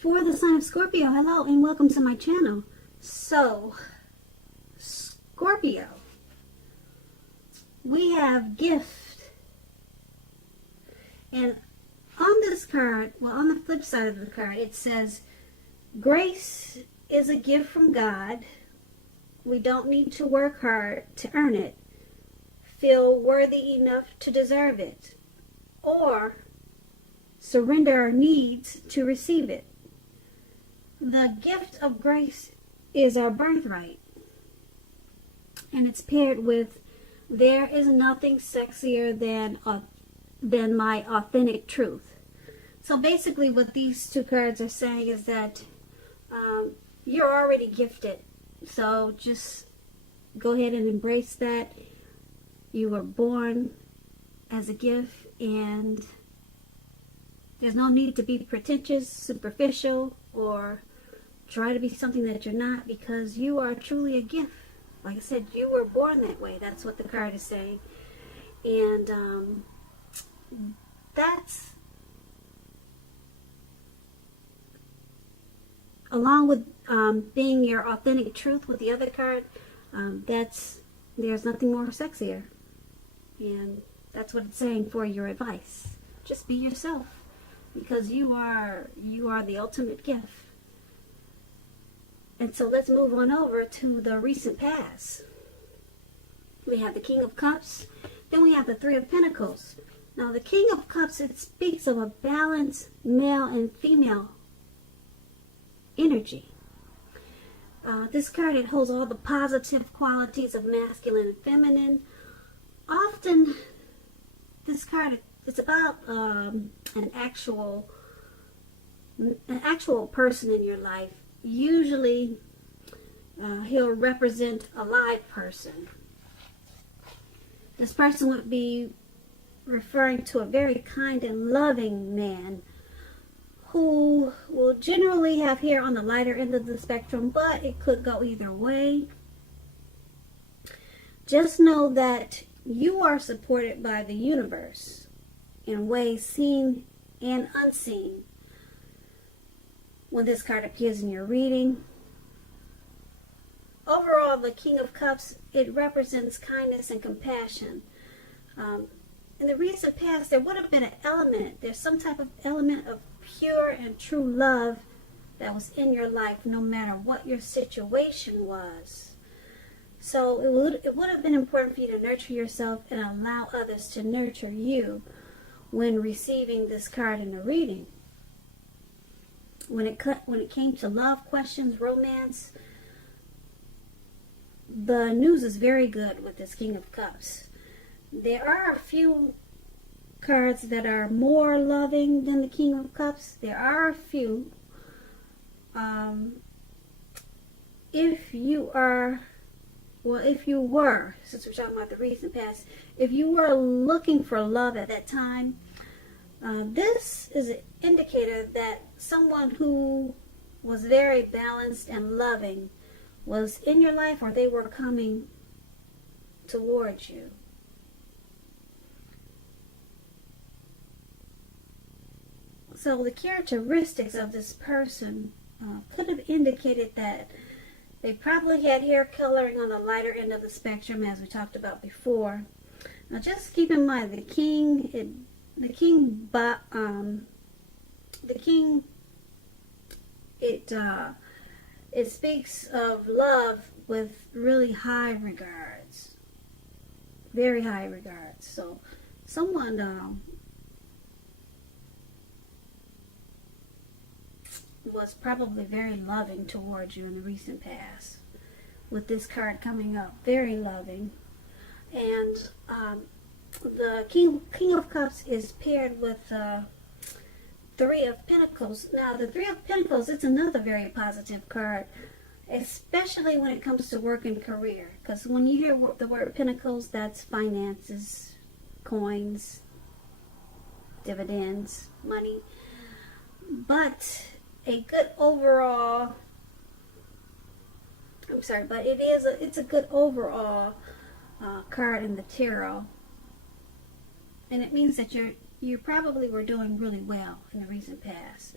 For the sign of Scorpio, hello and welcome to my channel. So, Scorpio, we have gift. And on this card, well, on the flip side of the card, it says, grace is a gift from God. We don't need to work hard to earn it, feel worthy enough to deserve it, or surrender our needs to receive it. The gift of grace is our birthright, and it's paired with, there is nothing sexier than my authentic truth. So basically what these two cards are saying is that you're already gifted. So just go ahead and embrace that. You were born as a gift, and there's no need to be pretentious, superficial, or try to be something that you're not, because you are truly a gift. Like I said, you were born that way. That's what the card is saying. And that's, along with being your authentic truth with the other card, there's nothing more sexier. And that's what it's saying for your advice. Just be yourself, because you are the ultimate gift. And so let's move on over to the recent past. We have the King of Cups, then we have the Three of Pentacles. Now the King of Cups, it speaks of a balanced male and female energy. This card, it holds all the positive qualities of masculine and feminine. Often this card, it's about an actual person in your life. Usually he'll represent a live person. This person would be referring to a very kind and loving man who will generally have hair on the lighter end of the spectrum, but it could go either way. Just know that you are supported by the universe in ways seen and unseen. When this card appears in your reading, overall, the King of Cups, it represents kindness and compassion. In the recent past, there would have been an element, there's some type of element of pure and true love that was in your life, no matter what your situation was. So it would have been important for you to nurture yourself and allow others to nurture you when receiving this card in a reading. When it came to love questions, romance, the news is very good with this King of Cups. There are a few cards that are more loving than the King of Cups. There are a few. If you were, since we're talking about the recent past, if you were looking for love at that time, this is an indicator that someone who was very balanced and loving was in your life, or they were coming towards you. So the characteristics of this person could have indicated that they probably had hair coloring on the lighter end of the spectrum, as we talked about before. Now just keep in mind, the king, it speaks of love with really high regards, very high regards. So someone was probably very loving towards you in the recent past, with this card coming up, very loving. And the King of Cups is paired with Three of Pentacles. Now the Three of Pentacles, it's another very positive card, especially when it comes to work and career, because when you hear the word Pentacles, that's finances, coins, dividends, money. But a good overall, it's a good overall card in the tarot, and it means that you probably were doing really well in the recent past.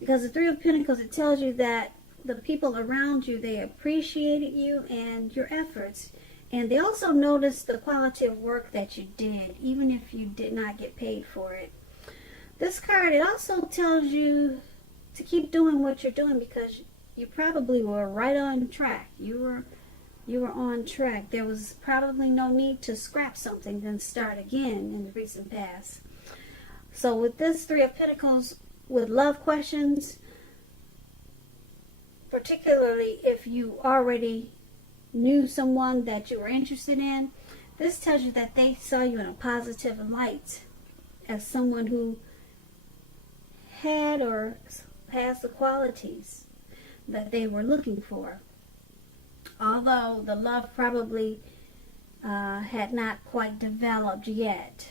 Because the Three of Pentacles, it tells you that the people around you, they appreciated you and your efforts. And they also noticed the quality of work that you did, even if you did not get paid for it. This card, it also tells you to keep doing what you're doing because you probably were right on track. You were on track. There was probably no need to scrap something then start again in the recent past. So with this Three of Pentacles, with love questions, particularly if you already knew someone that you were interested in, this tells you that they saw you in a positive light as someone who had or has the qualities that they were looking for. Although the love probably had not quite developed yet.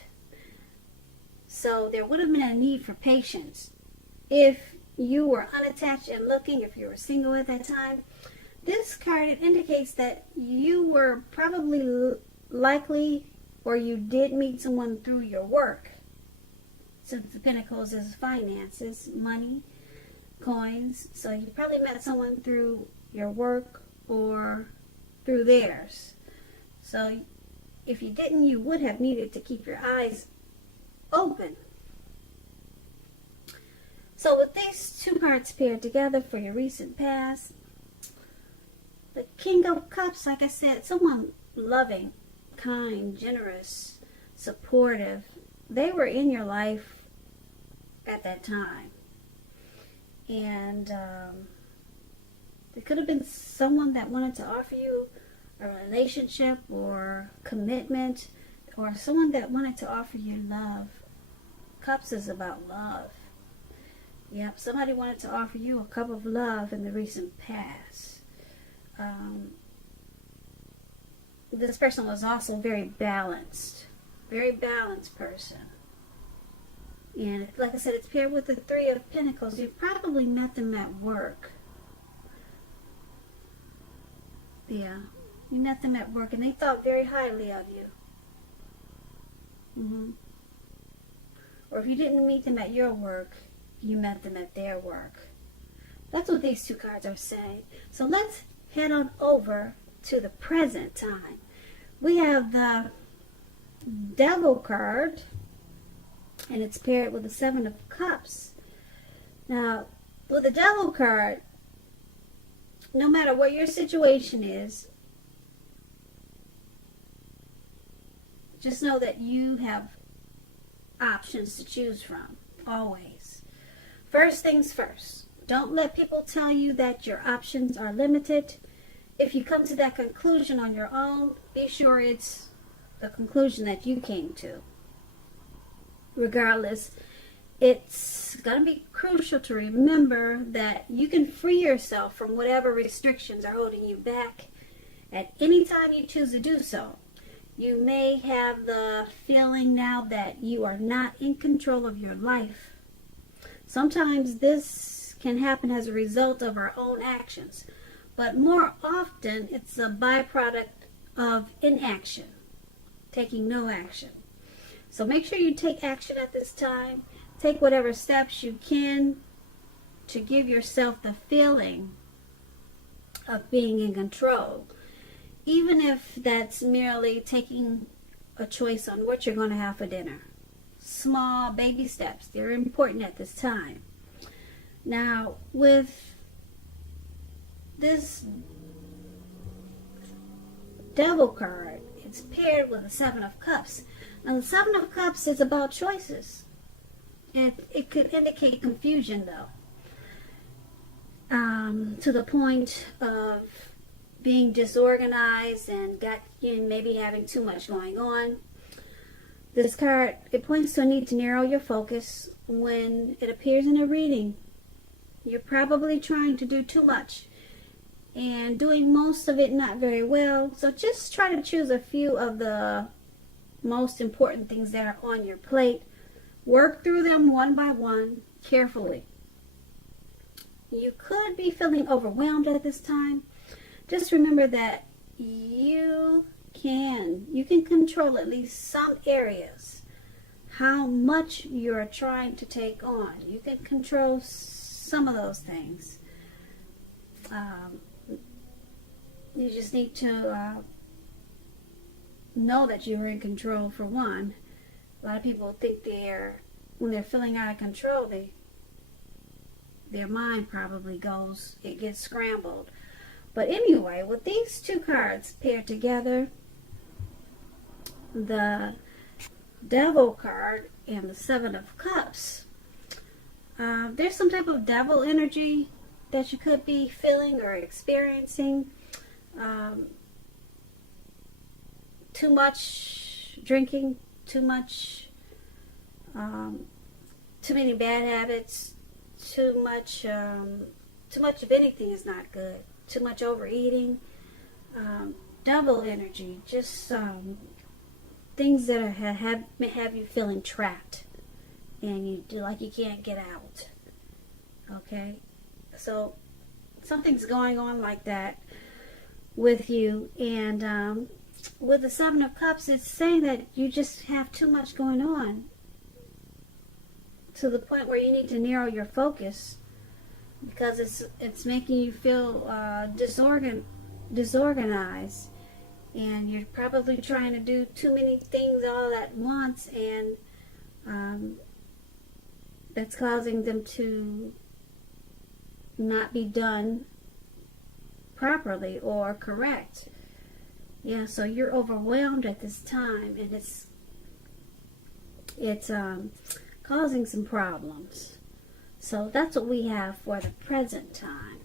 So there would have been a need for patience. If you were unattached and looking, if you were single at that time, this card, it indicates that you were probably likely, or you did meet someone through your work. Since the Pentacles is finances, money, coins. So you probably met someone through your work or through theirs. So if you didn't, you would have needed to keep your eyes open. So with these two cards paired together for your recent past, the King of Cups, like I said, someone loving, kind, generous, supportive. They were in your life at that time. And it could have been someone that wanted to offer you a relationship or commitment, or someone that wanted to offer you love. Cups is about love. Yep, somebody wanted to offer you a cup of love in the recent past. This person was also very balanced person. And like I said, it's paired with the Three of Pentacles. You probably met them at work. Yeah, you met them at work and they thought very highly of you. Or if you didn't meet them at your work, you met them at their work. That's what these two cards are saying. So let's head on over to the present time. We have the Devil card, and it's paired with the Seven of Cups. Now, with the Devil card, no matter what your situation is, just know that you have options to choose from, always. First things first, don't let people tell you that your options are limited. If you come to that conclusion on your own, be sure it's the conclusion that you came to. Regardless, it's going to be crucial to remember that you can free yourself from whatever restrictions are holding you back at any time you choose to do so. You may have the feeling now that you are not in control of your life. Sometimes this can happen as a result of our own actions, but more often it's a byproduct of inaction, taking no action. So make sure you take action at this time. Take whatever steps you can to give yourself the feeling of being in control, even if that's merely taking a choice on what you're going to have for dinner. Small baby steps, they're important at this time. Now, with this Devil card, it's paired with the Seven of Cups. Now, the Seven of Cups is about choices. It could indicate confusion, though, to the point of being disorganized and maybe having too much going on. This card, it points to a need to narrow your focus when it appears in a reading. You're probably trying to do too much and doing most of it not very well. So just try to choose a few of the most important things that are on your plate. Work through them one by one carefully. You could be feeling overwhelmed at this time. Just remember that you can control at least some areas, how much you're trying to take on. You can control some of those things. You just need to know that you're in control, for one. A lot of people think when they're feeling out of control, their mind probably it gets scrambled. But anyway, with these two cards paired together, the Devil card and the Seven of Cups, there's some type of devil energy that you could be feeling or experiencing. Too much drinking, too many bad habits, too much of anything is not good. Too much overeating, double energy, just things that have you feeling trapped, and you do like you can't get out. Okay, so something's going on like that with you, and with the Seven of Cups, it's saying that you just have too much going on to the point where you need to narrow your focus, because it's making you feel disorganized, and you're probably trying to do too many things all at once, and that's causing them to not be done properly or correct. Yeah, so you're overwhelmed at this time, and it's causing some problems. So that's what we have for the present time.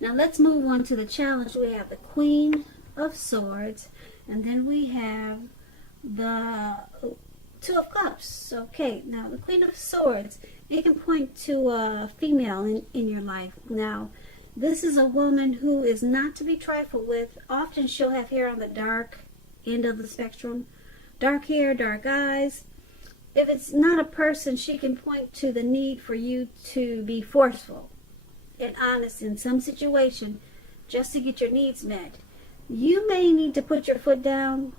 Now let's move on to the challenge. We have the Queen of Swords, and then we have the Two of Cups. Okay, now the Queen of Swords, it can point to a female in your life. Now, this is a woman who is not to be trifled with. Often she'll have hair on the dark end of the spectrum. Dark hair, dark eyes. If it's not a person, she can point to the need for you to be forceful and honest in some situation just to get your needs met. You may need to put your foot down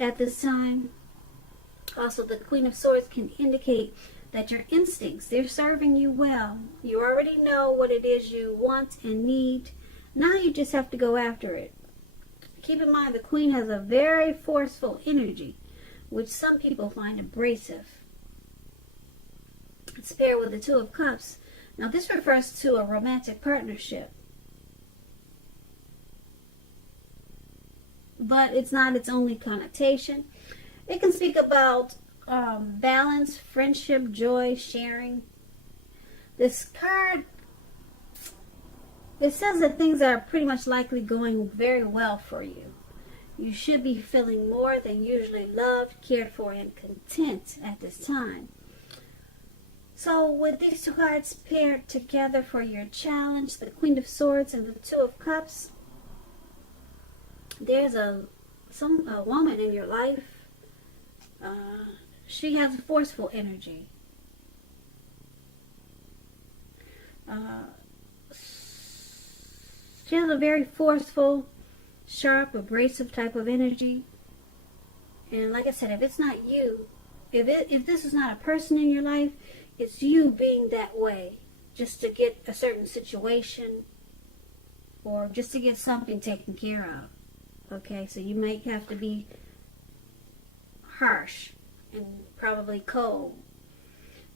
at this time. Also, the Queen of Swords can indicate that your instincts, they're serving you well. You already know what it is you want and need. Now you just have to go after it. Keep in mind, the Queen has a very forceful energy, which some people find abrasive. It's paired with the Two of Cups. Now this refers to a romantic partnership, but it's not its only connotation. It can speak about balance, friendship, joy, sharing. This card, it says that things are pretty much likely going very well for you. You should be feeling more than usually loved, cared for, and content at this time. So with these two cards paired together for your challenge, the Queen of Swords and the Two of Cups, there's a woman in your life. She has a forceful energy. She has a very forceful, sharp, abrasive type of energy. And like I said, if it's not you, if this is not a person in your life, it's you being that way just to get a certain situation or just to get something taken care of. Okay, so you might have to be harsh and probably cold.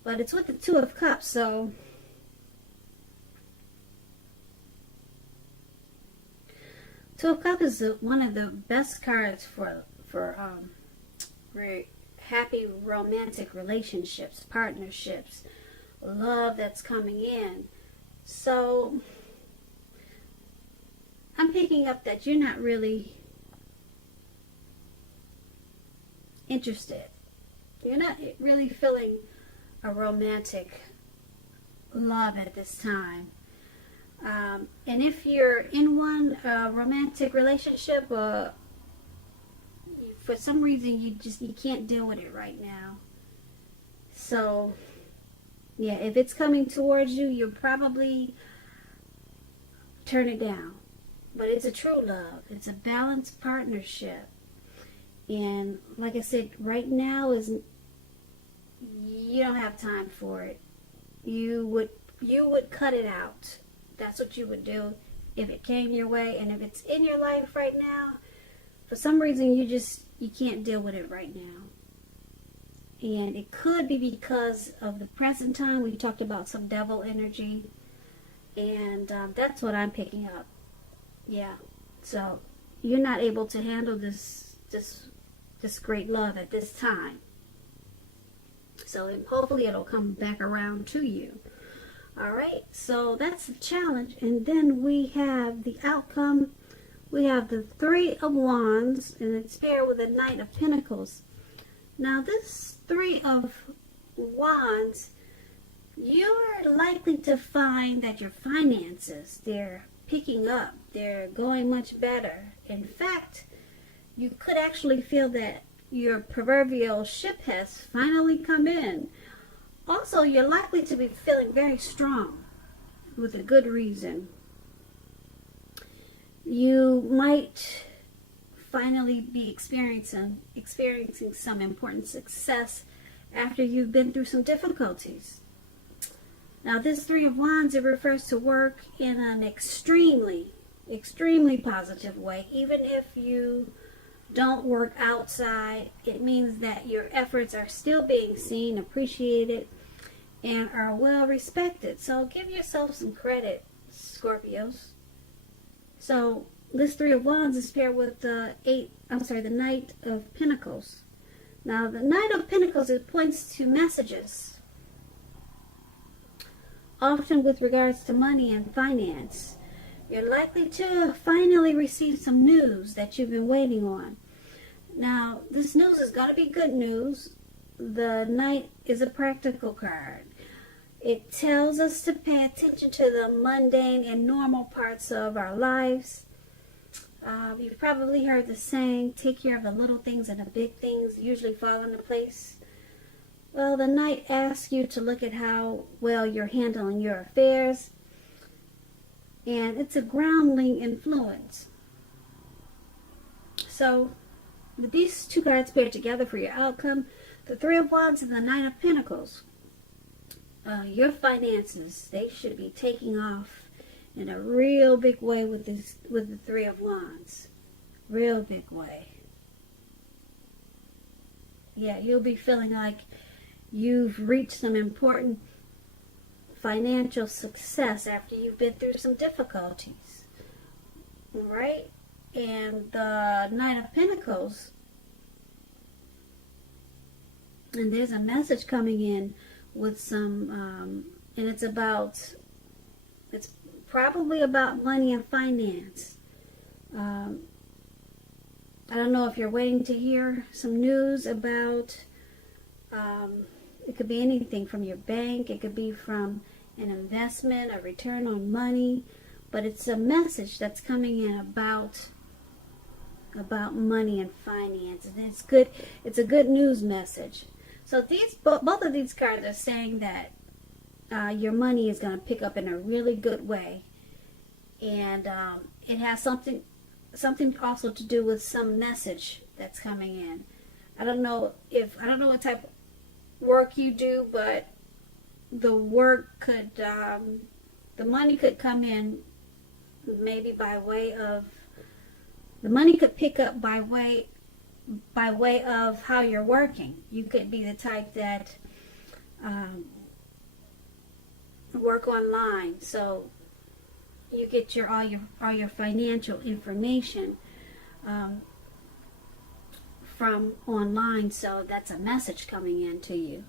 But it's with the Two of Cups, so Two of Cups is one of the best cards for very happy romantic relationships, partnerships, love that's coming in. So I'm picking up that you're not really interested. You're not really feeling a romantic love at this time. And if you're in one romantic relationship, for some reason you can't deal with it right now. So yeah, if it's coming towards you, you'll probably turn it down. But it's a true love. It's a balanced partnership. And like I said, right now you don't have time for it. You would you would cut it out. That's what you would do if it came your way. And if it's in your life right now, for some reason you can't deal with it right now. And it could be because of the present time. We talked about some devil energy. And that's what I'm picking up. Yeah. So you're not able to handle this great love at this time. So hopefully it'll come back around to you. All right. So that's the challenge. And then we have the outcome. We have the Three of Wands, and it's paired with the Knight of Pentacles. Now this Three of Wands, you're likely to find that your finances, they're picking up. They're going much better. In fact, you could actually feel that your proverbial ship has finally come in. Also, you're likely to be feeling very strong with a good reason. You might finally be experiencing some important success after you've been through some difficulties. Now, this Three of Wands, it refers to work in an extremely positive way. Even if you don't work outside, it means that your efforts are still being seen, appreciated, and are well respected. So give yourself some credit, Scorpios. So this Three of Wands is paired with the Knight of Pentacles. Now the Knight of Pentacles, it points to messages, often with regards to money and finance. You're likely to finally receive some news that you've been waiting on. Now, this news is going to be good news. The Knight is a practical card. It tells us to pay attention to the mundane and normal parts of our lives. You've probably heard the saying, take care of the little things and the big things usually fall into place. Well, the Knight asks you to look at how well you're handling your affairs. And it's a grounding influence. So, with these two cards paired together for your outcome, the Three of Wands and the Knight of Pentacles, your finances, they should be taking off in a real big way with the Three of Wands. Real big way. Yeah, you'll be feeling like you've reached some important financial success after you've been through some difficulties. Right? And the Knight of Pentacles, and there's a message coming in with some, and it's probably about money and finance. I don't know if you're waiting to hear some news about, it could be anything from your bank, it could be from an investment, a return on money, but it's a message that's coming in about money and finance, and it's good. It's a good news message. So both of these cards are saying that your money is going to pick up in a really good way, and it has something also to do with some message that's coming in. I don't know what type of work you do, but the work could, the money could come in maybe by way of, the money could pick up by way of how you're working. You could be the type that work online, so you get all your financial information from online. So that's a message coming in to you.